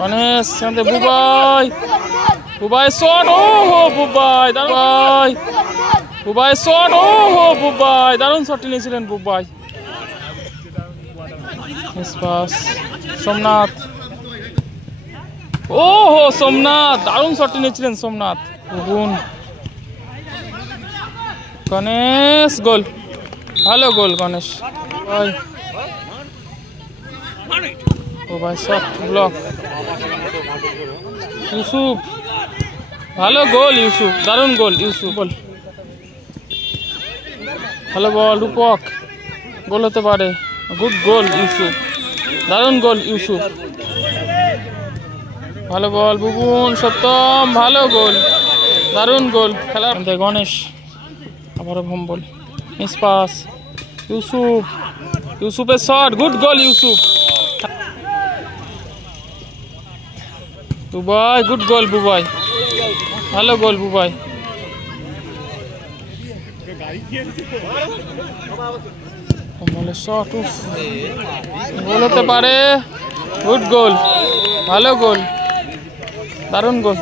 Ganesh Bubai Bubai shot, ও হো বুবাই দারুণ, Bubai shot, ও হো বুবাই দারুণ শটটি নিয়েছিলেন বুবাই। সোমনাথ, ও হো সোমনাথ দারুণ শটটি নিয়েছিলেন সোমনাথ। বুবুন, গণেশ গোল, ভালো গোল গণেশ। বুবাই শট ব্লক, ইউসুফ ভালো গোল, ইউসুফ দারুণ গোল, ইউসুফ গোল, ভালো বল রূপক, গোল হতে পারে, গুড গোল ইউসুফ, দারুণ গোল ইউসুফ, ভালো বল বুবুন, সত্যম ভালো গোল, দারুণ গোল। খেলার গণেশ আবারও ভম বল, মিস পাস, ইউসুফ, ইউসুফের শট, গুড গোল ইউসুফ, বুবাই গুড গোল, বুবাই ভালো গোল, বুবাই শট, গোল হতে পারে, গুড গোল, ভালো গোল, দারুণ গোল।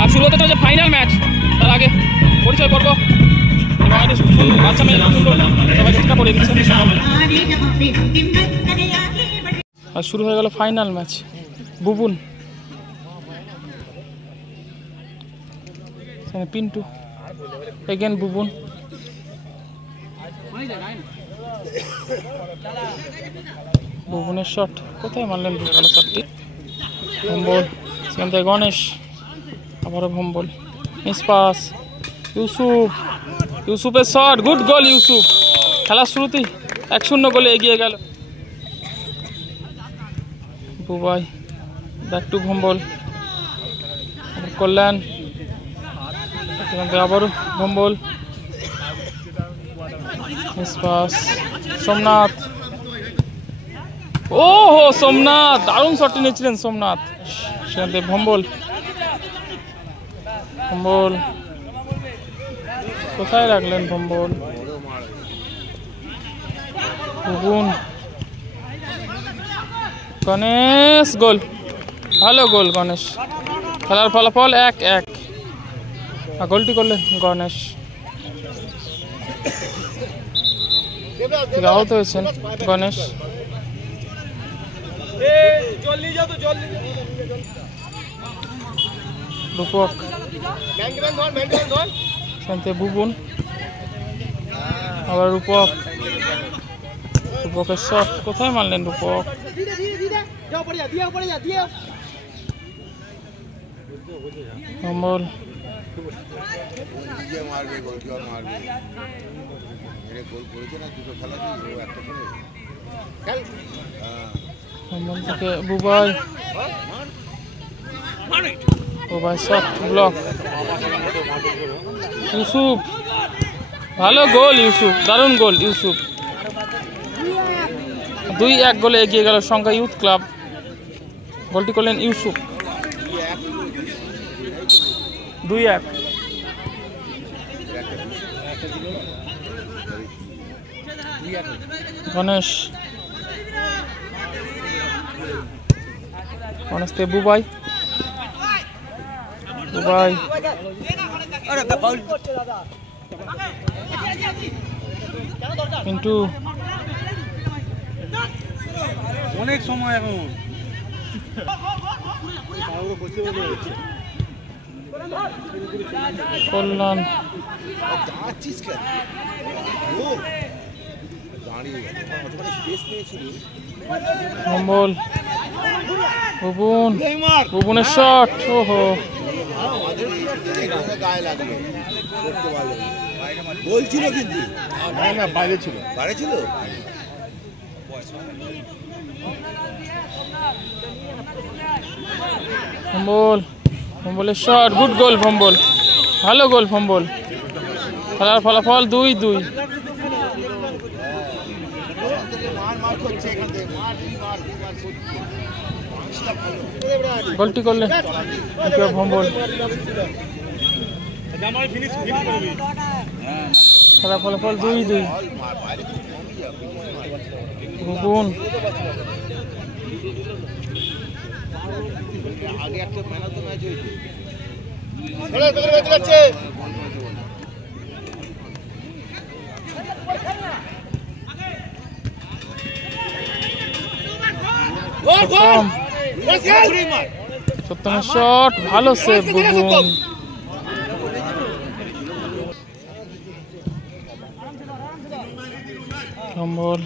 আর শুরু হতে চলেছে ফাইনাল ম্যাচ, তার আগে পরিচয় পর্ব আর শুরু হয়ে গেল final match. Bubun, Pintu, again Bubun, বুবুনের শট কোথায় মারলেন, ভালো শটটি, ভম্বল, সেখান থেকে গণেশ আবারও ভম্বল, মিস পাস, ইউসুফ, ইউসুফের শট, গুড গোল ইউসুফ, খেলার শুরুতেই 1-0 গোলে এগিয়ে গেল। বুবাই ব্যাক টু ভম্বল, কল্যাণ, আবারও ভম্বল, মিস পাস, সোমনাথ, ও হো সোমনাথ দারুণ শটটি নিয়েছিলেন সোমনাথ, সেখান থেকে ভম্বল, ভম্বল কোথায় রাখলেন ভম্বল, বুবুন, গণেশ গোল, ভালো গোল গণেশ, খেলার ফলাফল 1-1, গোলটি করলেন গণেশ, আহত হয়েছেন গণেশ। রূপক, বুবুন, আবার রূপক, রূপকের শট কোথায় মারলেন রূপক, ভম্বল, থেকে বুবাই, বুবাই শট ব্লক, ইউসুফ ভালো গোল, ইউসুফ দারুণ গোল ইউসুফ, 2-1 গোলে এগিয়ে গেল সংখ্যা ইউথ ক্লাব, গোলটি করলেন ইউসুফ, 2-1। গণেশ, গণেশ থেকে বুবাই, বুবাই কিন্তু অনেক সময় এখন কল্যাণ, ভম্বল, বুবুন, বুবুনের শট, ওহো বলছিল কিন্তু বাইরে ছিল, বাইরে ছিল। ভম্বল, ভম্বলের শট, গুড গোল ভম্বল, ভালো গোল ভম্বল, খেলার ফলাফল 2-2। গোলটি করলেন ভম্বল। খেলা ফলাফল 2-2। ভুবন সত্যমের শট, ভালো সেভ ভুবন। ভম্বল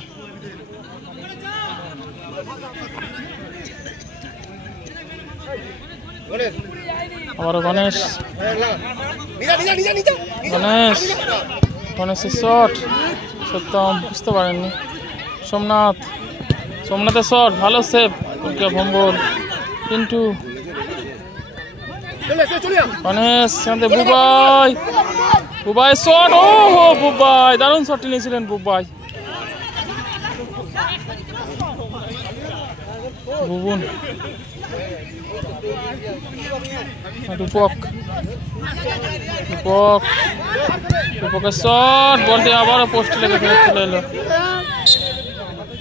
আবার গণেশ, গণেশের শট, সত্যম বুঝতে পারেননি। সোমনাথের শট, ভালো সেভ ভম্বল। কিন্তু গণেশ, বুবাই শট, ও হো বুবাই, দারুণ শটটি নিয়েছিলেন বুবাই। ভুবন রূপকের শট, বলটি আবারও পোস্ট লেগে ফেরত চলে এলো,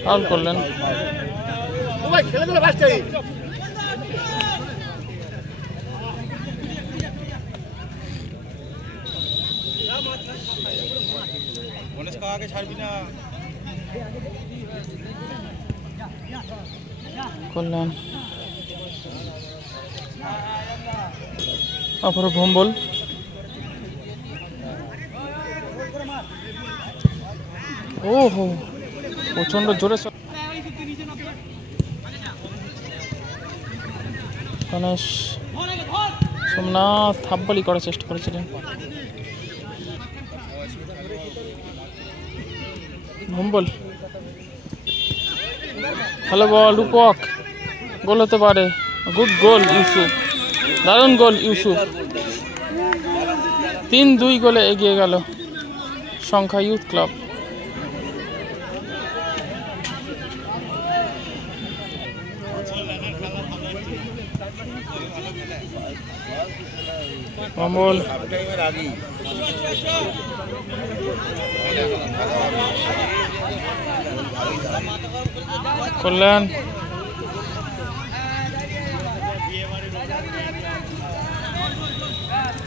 ফাউল করলেন। করলেন আবার ভম্বল। ও হো, প্রচন্ড জোরে গণেশ। সোমনাথ হাফ বলই করার চেষ্টা করেছিলেন। ভম্বল, ভালো বল, রূপক, গোল হতে পারে। গুড গোল ইউসুফ, দারুণ গোল ইউসুফ। 3-2 গোলে এগিয়ে গেল সংখ্যা ইউথ ক্লাব। ভম্বল করলেন,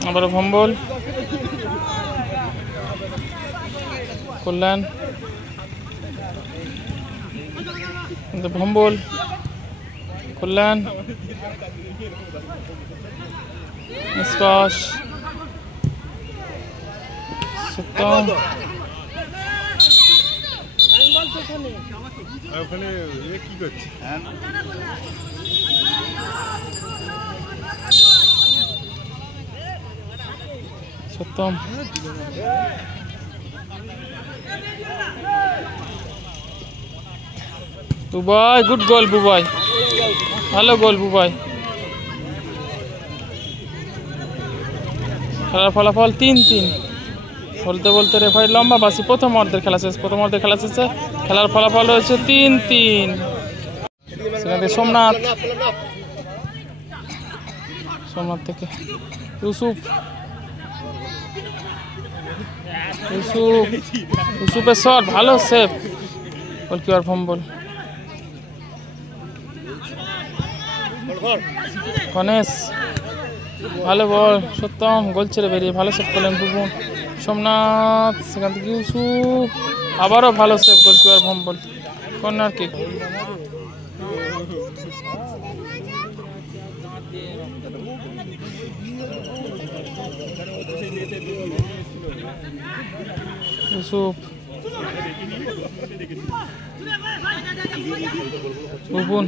আবার ভম্বল করলেন, ভম্বল করলেন, স্পর্শ সত্যম, ওখানে কি করছে? সত্যম বুবাই, গুড গোল বুবাই, ভালো গোল বুবাই। খেলার ফলাফল 3-3। বলতে বলতে রেফারি লম্বা বাসি। প্রথম অর্ধের খেলা শেষে খেলার ফলাফল রয়েছে 3-3। সেখান থেকে সোমনাথ থেকে ইউসুফের শট, ভালো সেভ গোলকিপার ভম্বল। গণেশ, ভালো বল, সত্যম গোল ছেড়ে বেরিয়ে ভালো সেভ করলেন ভুবন। সোমনাথ, সেখান থেকে ইউসুফ, আবারও ভালো save goalkeeper Bhombol. Corner kick. Yusuf, Bhuban,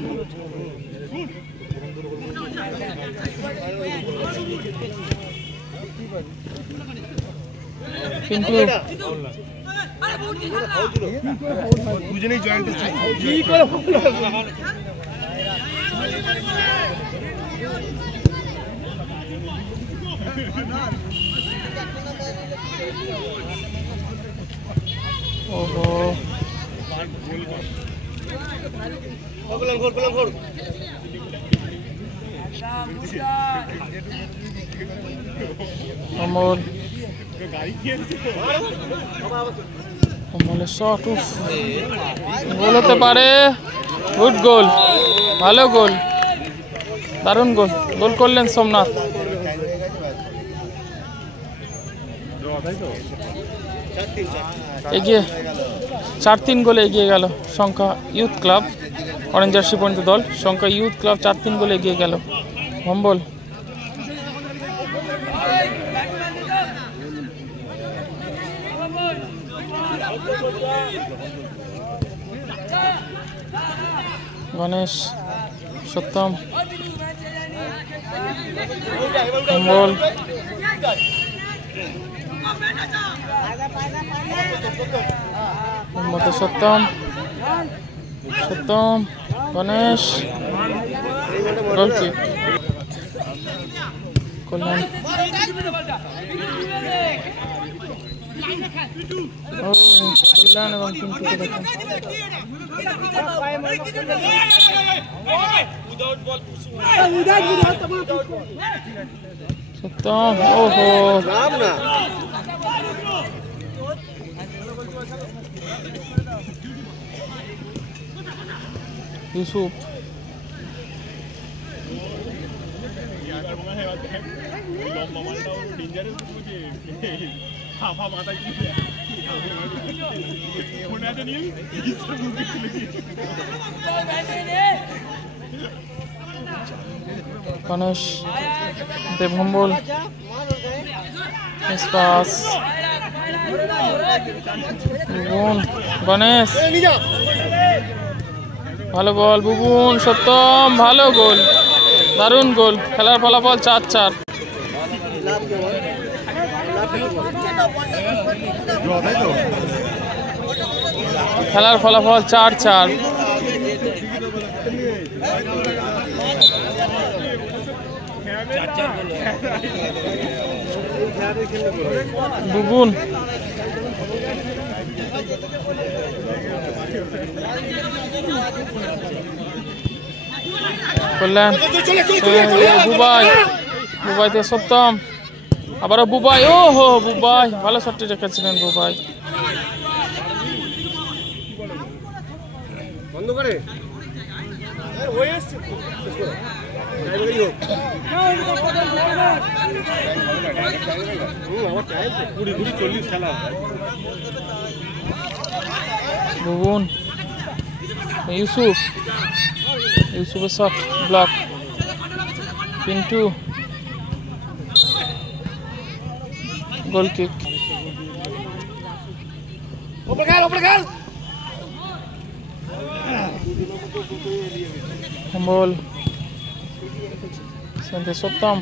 কিন্তু দুজনেই জয়েন্ট ওহো, অমল অমলের শট, উফ, গোল হতে পারে। গুড গোল, ভালো গোল, দারুণ গোল। গোল করলেন সোমনাথ। এগিয়ে 4-3 গোলে এগিয়ে গেল সংখ্যা ইউথ ক্লাব। অরেঞ্জ জার্সি পরিণত দল সংখ্যা ইউথ ক্লাব 4-3 গোলে এগিয়ে গেল। ভম্বল গণেশ, সত্যম, ভম্বল, সত্যম, সত্যম, গণেশ, গোল কিক, কল্যাণ, ও কল্যাণ এবং পিন্টুকে দেখুন। সত্যম, ওহো, ইউসুফ, গণেশ, দেবভম্বল, পাস, গণেশ, ভালো বল, বুবুন, সত্যম, ভালো গোল, দারুণ গোল। খেলার ফলাফল 4-4। খেলার ফলাফল 4-4। বুবুন, কল্যাণ, বুবাই, বুবাই থেকে সত্যম, আবারও বুবাই, ও হো বুবাই, ভালো শটটি রেখেছিলেন বুবাই। বুবুন, ইউসুফ, ইউসুফের shot block, Pintu, goal kick, ball Satyam,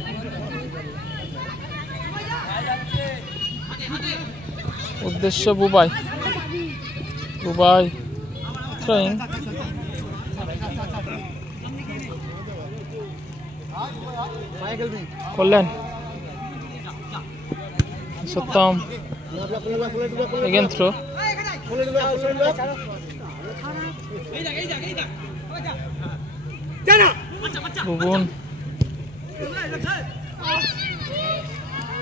উদ্দেশ্য Bubai, Bubai throwing, Kalyan, Satyam, again throw, Bubun,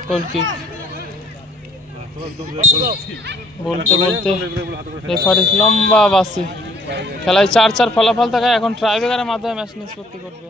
goal kick. বলতে বলতে রেফারি লম্বা বাসি। খেলায় 4-4 ফলাফল থাকায় এখন ট্রাইব্রেকারের মাধ্যমে ম্যাচ নিষ্পত্তি করবে।